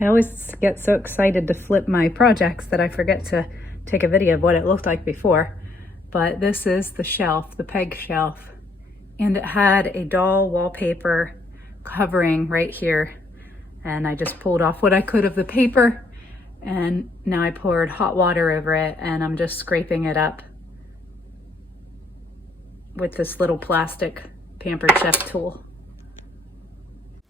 I always get so excited to flip my projects that I forget to take a video of what it looked like before. But this is the shelf, the peg shelf, and it had a doll wallpaper covering right here. And I just pulled off what I could of the paper, and now I poured hot water over it, and I'm just scraping it up with this little plastic Pampered Chef tool.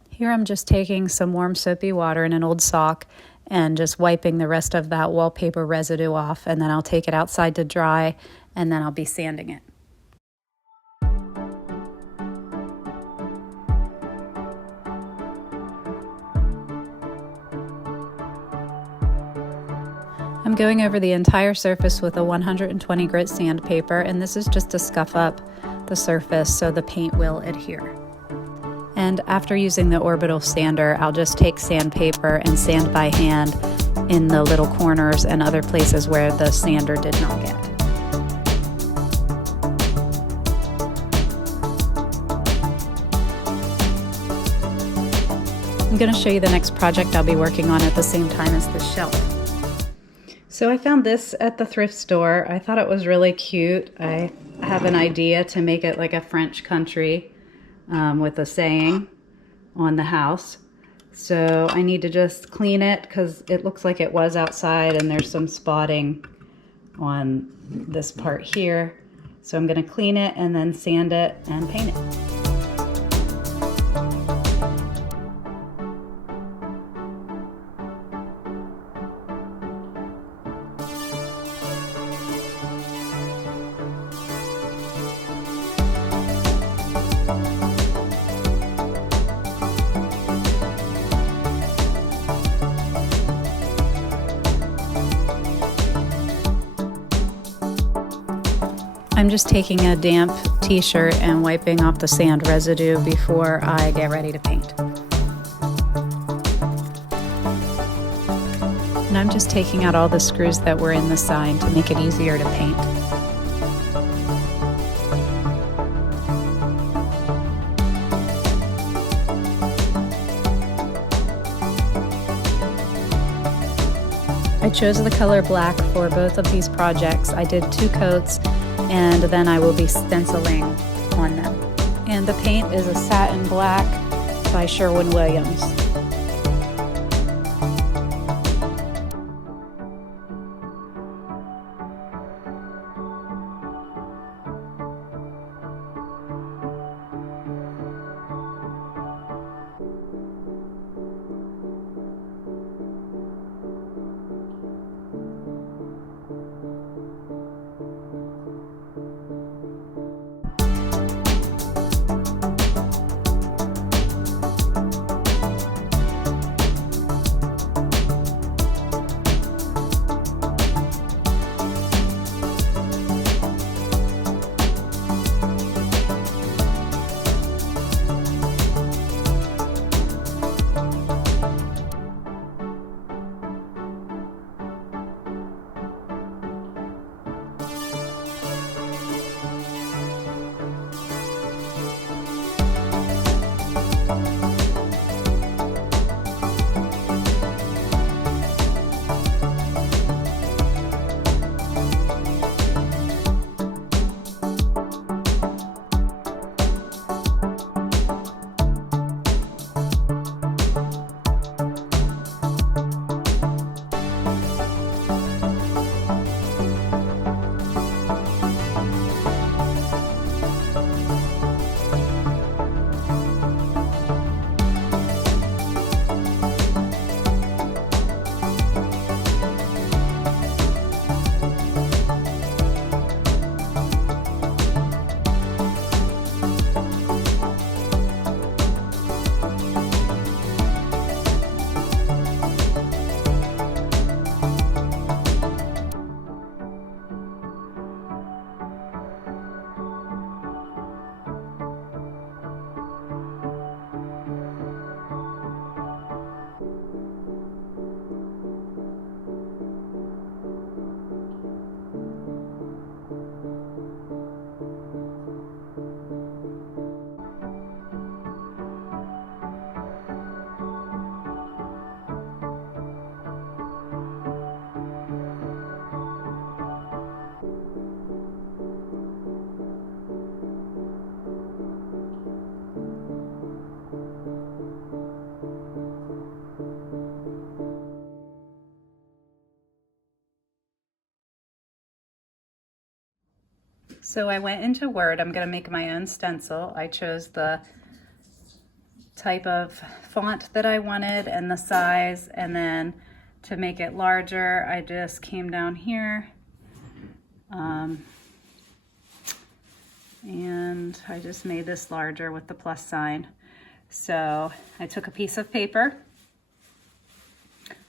Here I'm just taking some warm soapy water in an old sock and just wiping the rest of that wallpaper residue off, and then I'll take it outside to dry, and then I'll be sanding it. I'm going over the entire surface with a 120 grit sandpaper, and this is just to scuff up the surface so the paint will adhere. And after using the orbital sander, I'll just take sandpaper and sand by hand in the little corners and other places where the sander did not get. I'm going to show you the next project I'll be working on at the same time as this shelf. So I found this at the thrift store. I thought it was really cute. I have an idea to make it like a French country with a saying on the house. So I need to just clean it because it looks like it was outside and there's some spotting on this part here. So I'm going to clean it and then sand it and paint it. I'm just taking a damp t-shirt and wiping off the sand residue before I get ready to paint. And I'm just taking out all the screws that were in the sign to make it easier to paint. I chose the color black for both of these projects. I did 2 coats, and then I will be stenciling on them. And the paint is a satin black by Sherwin-Williams. So I went into Word. I'm going to make my own stencil. I chose the type of font that I wanted and the size, and then to make it larger, I just came down here and I just made this larger with the plus sign. So I took a piece of paper.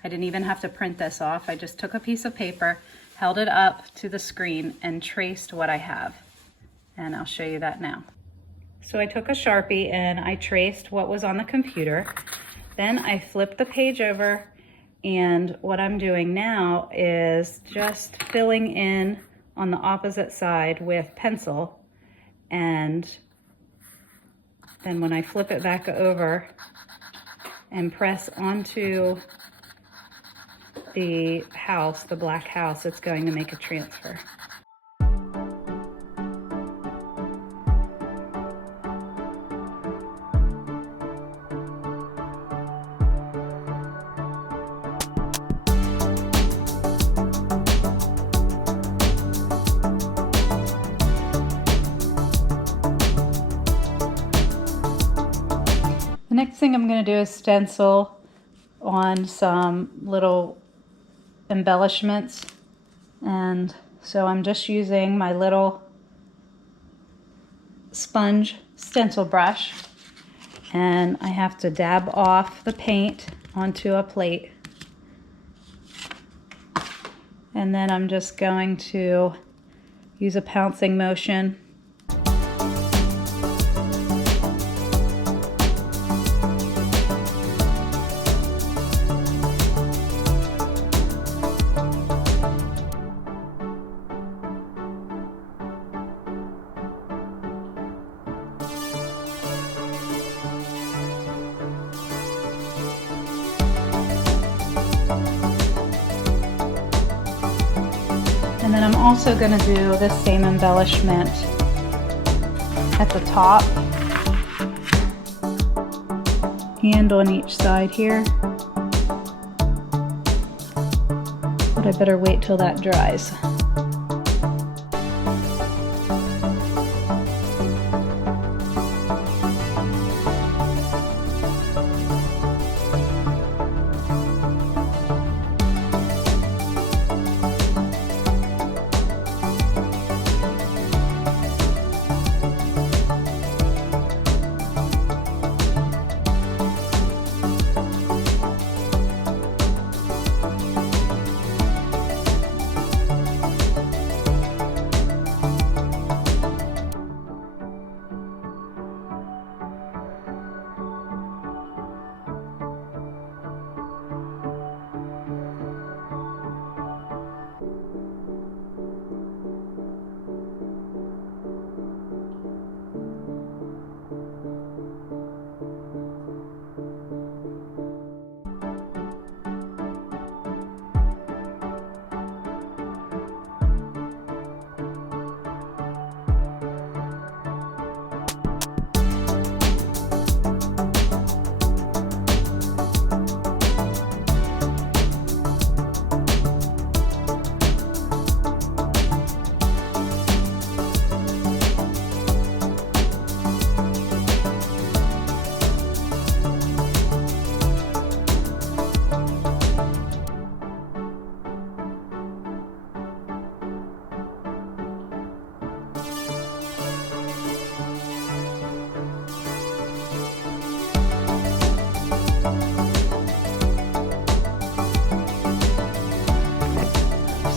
I didn't even have to print this off. I just took a piece of paper, held it up to the screen, and traced what I have. And I'll show you that now. So I took a Sharpie and I traced what was on the computer. Then I flipped the page over, and what I'm doing now is just filling in on the opposite side with pencil. And then when I flip it back over and press onto the house, the black house, it's going to make a transfer. The next thing I'm going to do is stencil on some little embellishments, and so I'm just using my little sponge stencil brush, and I have to dab off the paint onto a plate, and then I'm just going to use a pouncing motion . And then I'm also going to do this same embellishment at the top and on each side here. But I better wait till that dries.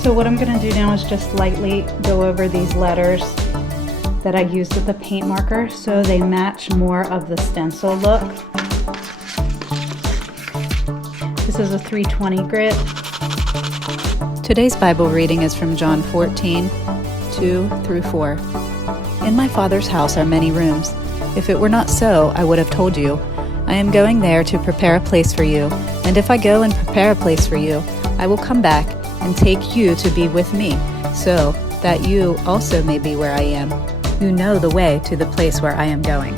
So what I'm going to do now is just lightly go over these letters that I used with the paint marker so they match more of the stencil look. This is a 320 grit. Today's Bible reading is from John 14, 2 through 4. In my Father's house are many rooms. If it were not so, I would have told you. I am going there to prepare a place for you. And if I go and prepare a place for you, I will come back and take you to be with me, so that you also may be where I am. You know the way to the place where I am going.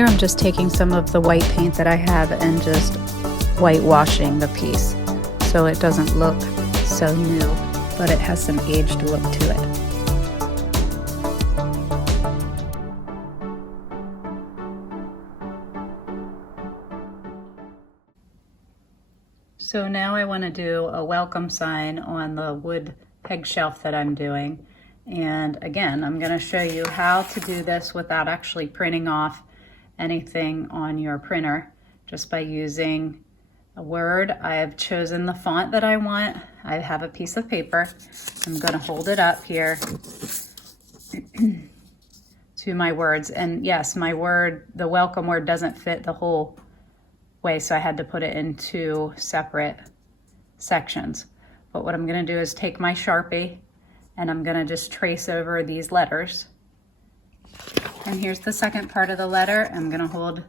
here I'm just taking some of the white paint that I have and just whitewashing the piece so it doesn't look so new, but it has some aged look to it. So now I want to do a welcome sign on the wood peg shelf that I'm doing. And again, I'm going to show you how to do this without actually printing off anything on your printer, just by using a Word. I have chosen the font that I want. I have a piece of paper. I'm going to hold it up here to my words. And yes, my word, the welcome word, doesn't fit the whole way, so I had to put it in two separate sections. But what I'm going to do is take my Sharpie and I'm going to just trace over these letters. And here's the second part of the letter. I'm going to hold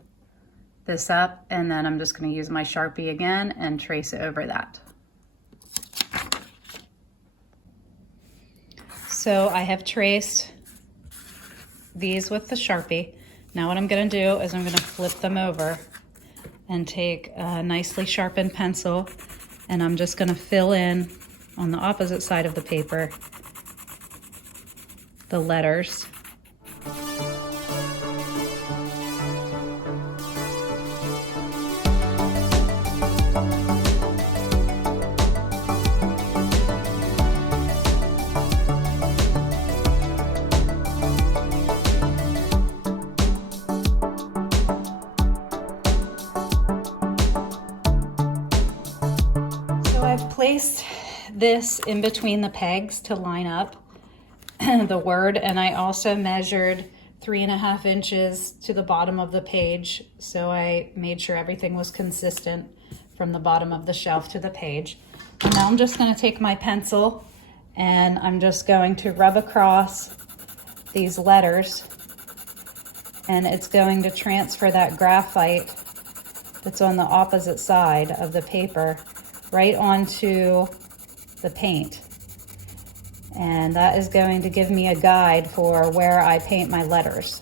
this up and then I'm just going to use my Sharpie again and trace over that. So I have traced these with the Sharpie. Now what I'm going to do is I'm going to flip them over and take a nicely sharpened pencil, and I'm just going to fill in on the opposite side of the paper the letters. I've placed this in between the pegs to line up the word, and I also measured 3.5 inches to the bottom of the page, so I made sure everything was consistent from the bottom of the shelf to the page. And now I'm just going to take my pencil and I'm just going to rub across these letters, and it's going to transfer that graphite that's on the opposite side of the paper right onto the paint. And that is going to give me a guide for where I paint my letters.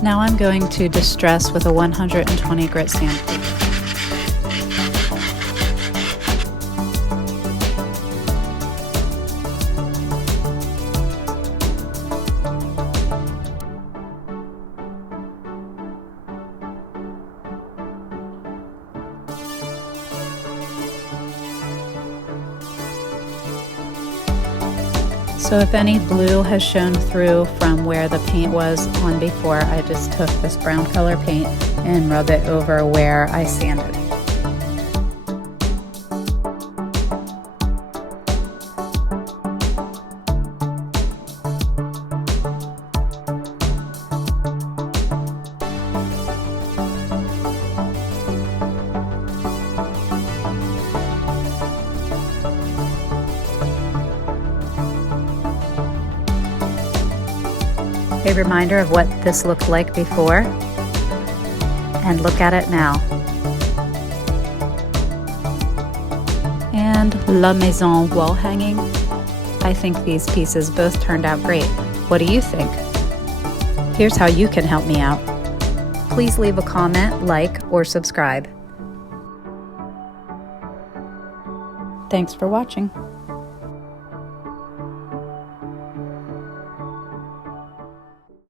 Now I'm going to distress with a 120 grit sandpaper. So if any blue has shown through from where the paint was on before, I just took this brown color paint and rub it over where I sanded. A reminder of what this looked like before, and look at it now. And La Maison wall hanging. I think these pieces both turned out great. What do you think? Here's how you can help me out. please leave a comment, like, or subscribe. Thanks for watching.